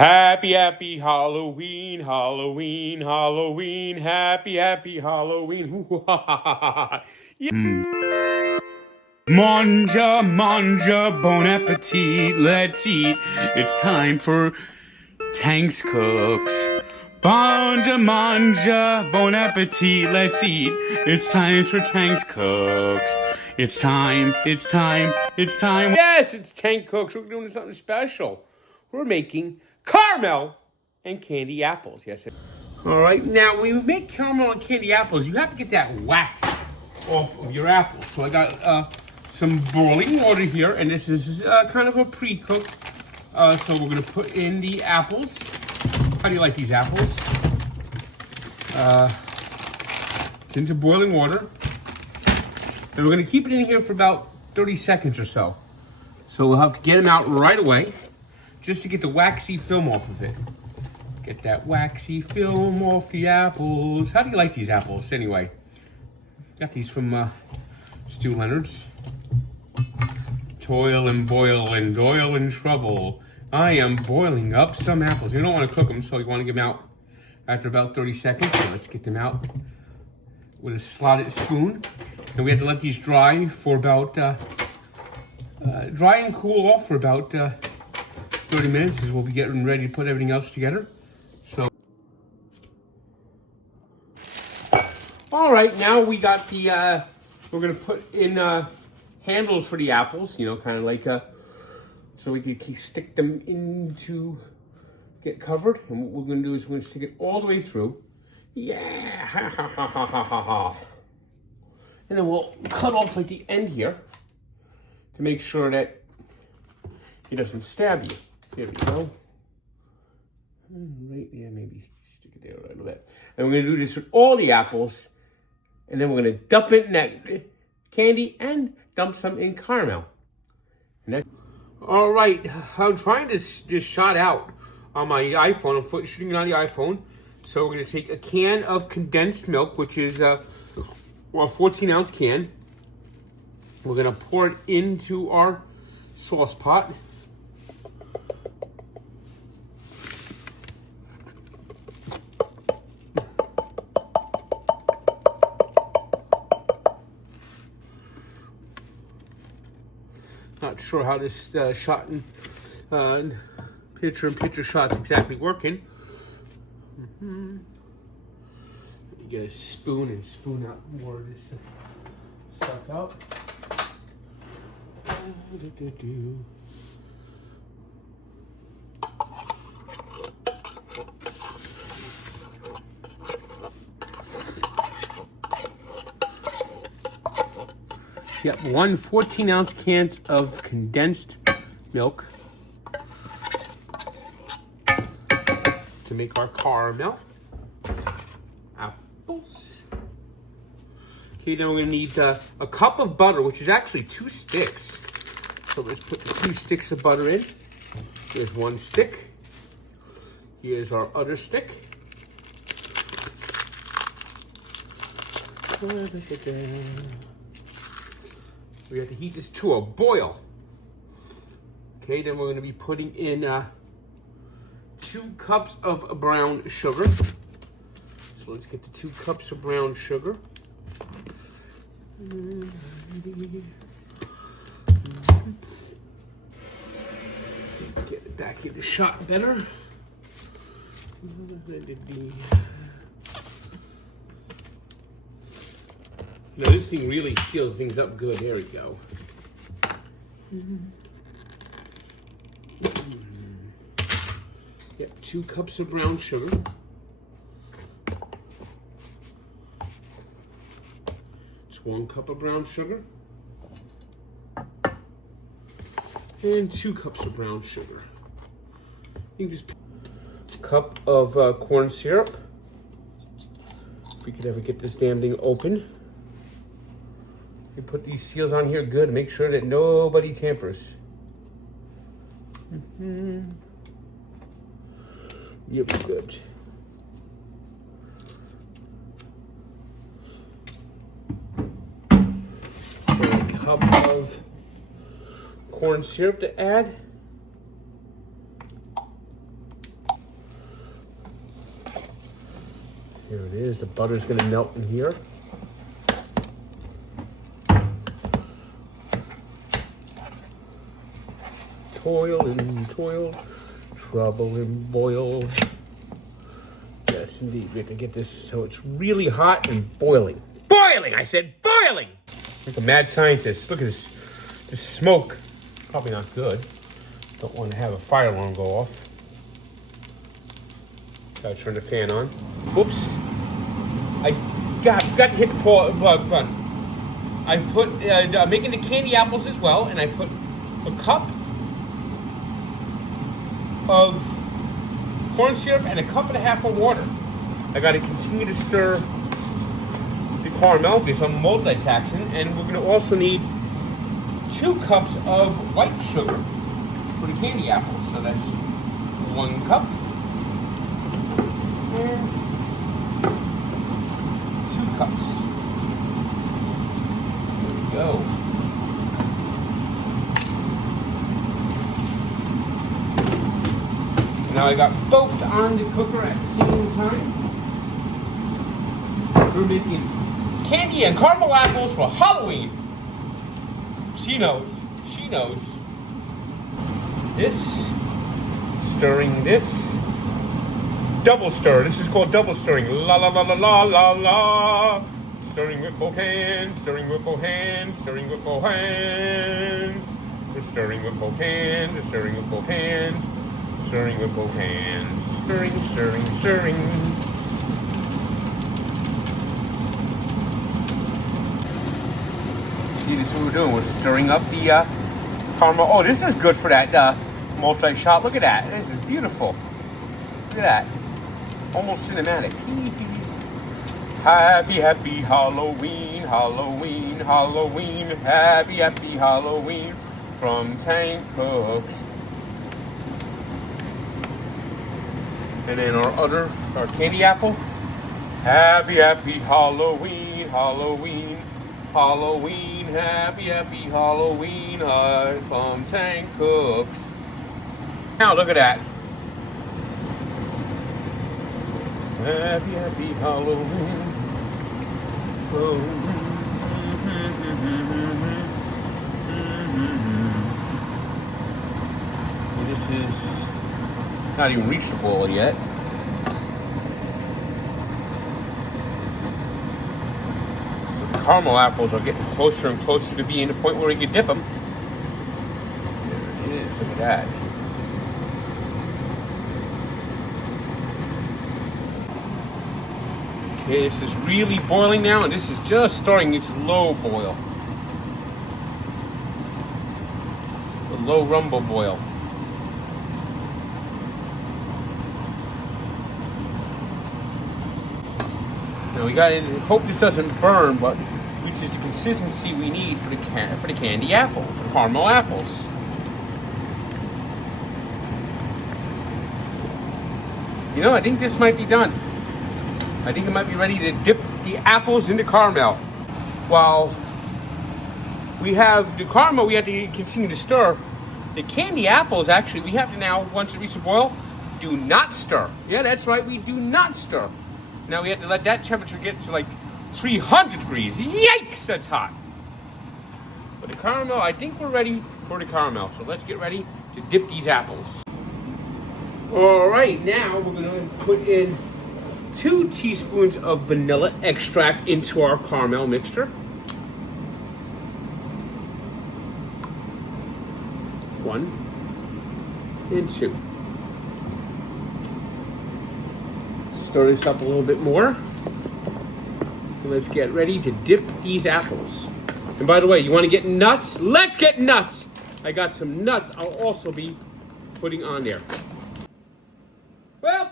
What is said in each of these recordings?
Happy, happy Halloween, Halloween, Halloween, happy, happy Halloween. Yeah. Manja, manja, bon appetit, let's eat. It's time for Tank's Cooks. Manja, manja, bon appetit, let's eat. It's time for Tank's Cooks. It's time. Yes, it's Tank Cooks. We're doing something special. We're making caramel and candy apples. Yes. All right. Now, when you make caramel and candy apples, you have to get that wax off of your apples. So I got some boiling water here, and this is kind of a pre-cook. So we're gonna put in the apples. How do you like these apples? It's into boiling water, and we're gonna keep it in here for about 30 seconds or so. So we'll have to get them out right away, just to get the waxy film off of it. Get that waxy film off the apples. How do you like these apples anyway? Got these from Stu Leonard's. Toil and boil and oil and trouble. I am boiling up some apples. You don't want to cook them, so you want to get them out after about 30 seconds. So let's get them out with a slotted spoon. And we have to let these dry for about, dry and cool off for about 30 minutes as we'll be getting ready to put everything else together. So, all right, now we got the, we're gonna put in handles for the apples, you know, kind of like, so we can stick them into, get covered. And what we're gonna do is we're gonna stick it all the way through. Yeah, ha ha ha ha ha ha ha. And then we'll cut off at the end here to make sure that it doesn't stab you. There we go. Right, yeah, maybe stick it there a little bit. And we're gonna do this with all the apples, and then we're gonna dump it in that candy and dump some in caramel. All right, I'm trying this shot out on my iPhone. I'm shooting it on the iPhone. So we're gonna take a can of condensed milk, which is a 14-ounce can. We're gonna pour it into our sauce pot. Not sure how this shot and picture shot's exactly working. You get a spoon and spoon out more of this stuff out. Yep, 1 14-ounce can of condensed milk to make our caramel apples. Okay, then we're gonna need a cup of butter, which is actually 2 sticks. So let's put the 2 sticks of butter in. Here's 1 stick. Here's our other stick. We have to heat this to a boil. Okay, then we're going to be putting in 2 cups of brown sugar. So let's get the 2 cups of brown sugar. Get it back in the shot better. Now this thing really seals things up good. There we go. Yep, 2 cups of brown sugar. It's 1 cup of brown sugar. And 2 cups of brown sugar. You can just cup of corn syrup. If we could ever get this damn thing open. You put these seals on here good. Make sure that nobody tampers. Yep, good. A cup of corn syrup to add. Here it is. The butter's gonna melt in here. Toil and toil, trouble and boil. Yes, indeed. We have to get this so it's really hot and boiling. Boiling! I said boiling! Like a mad scientist. Look at this. This smoke. Probably not good. Don't want to have a fire alarm go off. Gotta turn the fan on. Whoops. I forgot to hit the button. I'm making the candy apples as well, and I put a cup of corn syrup and a cup and a half of water. I gotta continue to stir the caramel because I'm multitasking, and we're gonna also need 2 cups of white sugar for the candy apples. So that's 1 cup. And 2 cups. There we go. Now I got both on the cooker at the same time. We're making candy and caramel apples for Halloween. She knows. She knows. This, stirring this. Double stir. This is called double stirring. La la la la la la la. Stirring with both hands. Stirring with both hands. Stirring with both hands. We're stirring with both hands. We're stirring with both hands. Stirring with both hands. Stirring, stirring, stirring. See, this is what we're doing. We're stirring up the caramel. Oh, this is good for that multi-shot. Look at that. This is beautiful. Look at that. Almost cinematic. Happy, happy Halloween, Halloween, Halloween. Happy, happy Halloween from Tank Cooks. And then our candy apple. Happy, happy Halloween, Halloween, Halloween. Happy, happy Halloween from Tank Cooks. Now look at that. Happy, happy Halloween. This is not even reached the boil yet. So the caramel apples are getting closer and closer to being the point where we can dip them. There it is. Look at that. Okay, this is really boiling now, and this is just starting its low boil. The low rumble boil. Now we got to hope this doesn't burn, but which is the consistency we need for the candy apples, the caramel apples. You know, I think this might be done. I think it might be ready to dip the apples into caramel. While we have the caramel, we have to continue to stir. The candy apples, actually, we have to now, once it reaches a boil, do not stir. Yeah, that's right, we do not stir. Now we have to let that temperature get to like 300 degrees. Yikes, that's hot. But the caramel, I think we're ready for the caramel. So let's get ready to dip these apples. All right, now we're gonna put in 2 teaspoons of vanilla extract into our caramel mixture. 1 and 2. Stir this up a little bit more. And let's get ready to dip these apples. And by the way, you want to get nuts? Let's get nuts! I got some nuts I'll also be putting on there. Well,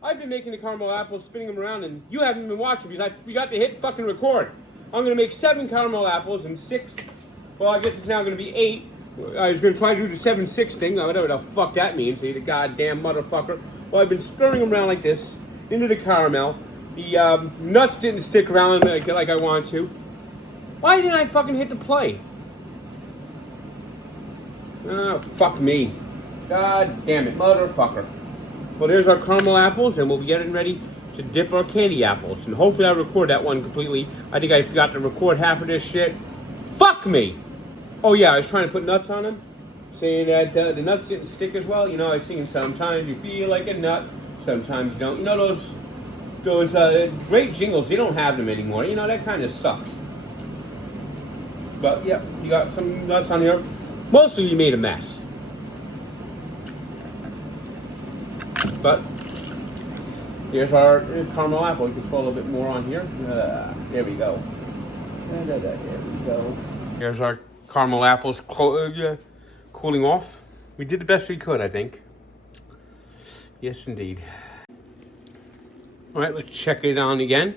I've been making the caramel apples, spinning them around, and you haven't been watching because I forgot to hit fucking record. I'm going to make 7 caramel apples and 6, well, I guess it's now going to be 8. I was going to try to do the 7-6 thing, whatever the fuck that means, the goddamn motherfucker. Well, I've been stirring them around like this, into the caramel. The nuts didn't stick around like I wanted to. Why didn't I fucking hit the play? Oh, fuck me. God damn it, motherfucker. Well, there's our caramel apples, and we'll be getting ready to dip our candy apples. And hopefully I record that one completely. I think I forgot to record half of this shit. Fuck me! Oh yeah, I was trying to put nuts on them. Saying that the nuts didn't stick as well. You know, I was singing sometimes you feel like a nut, sometimes you don't. You know those great jingles, they don't have them anymore. You know, that kind of sucks. But yeah, you got some nuts on here. Mostly you made a mess. But here's our caramel apple. You can throw a little bit more on here. There we go. There we go. Here's our caramel apples cooling off. We did the best we could, I think. Yes, indeed. All right, let's check it on again.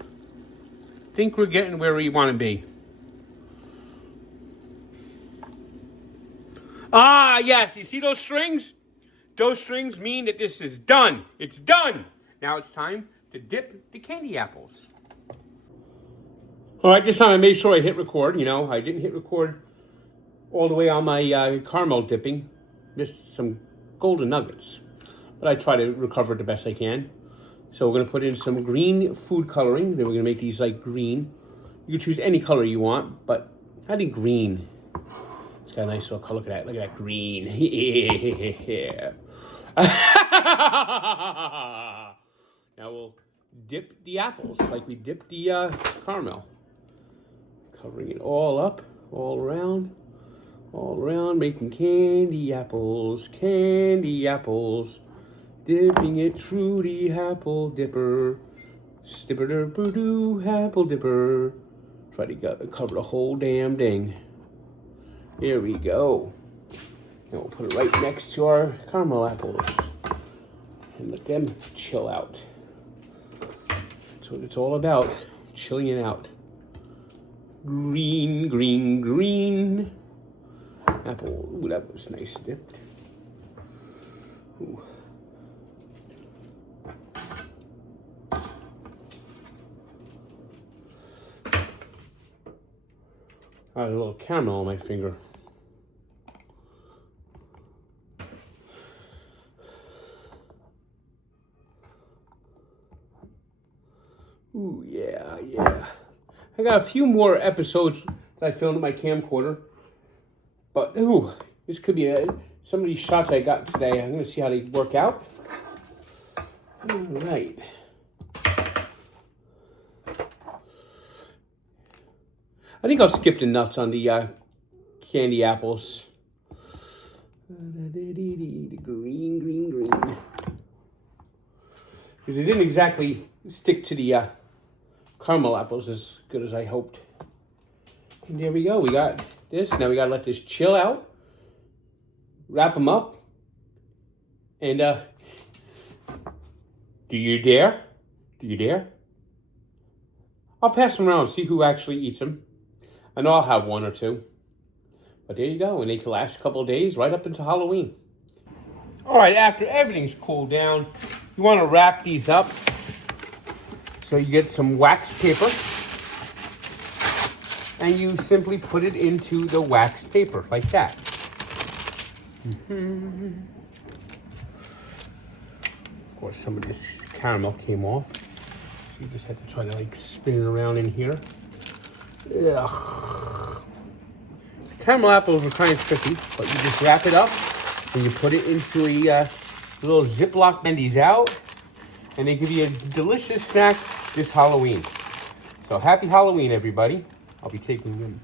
I think we're getting where we want to be. Ah, yes. You see those strings? Those strings mean that this is done. It's done. Now it's time to dip the candy apples. All right, this time I made sure I hit record. You know, I didn't hit record all the way on my caramel dipping. Missed some golden nuggets. But I try to recover it the best I can. So we're going to put in some green food coloring. Then we're going to make these like green. You can choose any color you want, but I think green. It's got a nice little color. Look at that. Look at that green. Yeah. Now we'll dip the apples like we dipped the caramel. Covering it all up, all around, making candy apples, dipping it through the apple dipper, stipper-dipper-doo, apple dipper. Try to cover the whole damn thing. Here we go. And we'll put it right next to our caramel apples and let them chill out. That's what it's all about, chilling it out. Green, green, green. Apple. Ooh, that was nice dipped. Ooh. I have a little caramel on my finger. Ooh, yeah, yeah. I got a few more episodes that I filmed with my camcorder. But, ooh, this could be some of these shots I got today. I'm going to see how they work out. All right. I think I'll skip the nuts on the candy apples. The green, green, green. Because it didn't exactly stick to the caramel apples as good as I hoped. And there we go. We got this. Now we got to let this chill out. Wrap them up. And do you dare? Do you dare? I'll pass them around and see who actually eats them. I know I'll have one or two. But there you go. And they can last a couple of days right up until Halloween. All right, after everything's cooled down, you want to wrap these up. So you get some wax paper. And you simply put it into the wax paper like that. Mm-hmm. Of course, some of this caramel came off. So you just have to try to like spin it around in here. Ugh. Caramel apples are kind of tricky, but you just wrap it up and you put it into a little Ziploc bendies out, and they give you a delicious snack this Halloween. So happy Halloween, everybody. I'll be taking them.